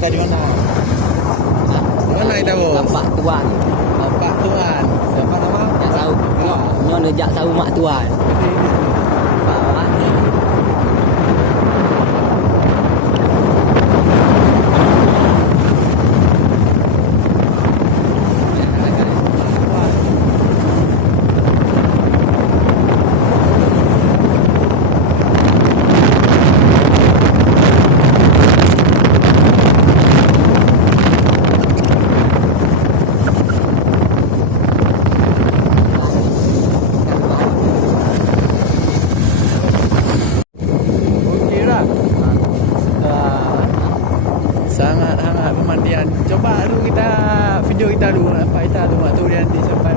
kita di mana? Di mana kita bos? Mak tuan. Pak Tuan. Siapa nama? Jak tahu. Nyon jak tahu mak tuan. Okey dah. Sangat hangat pemandian. Coba dulu kita video kita dulu nampak kita tu waktu dia nanti sampai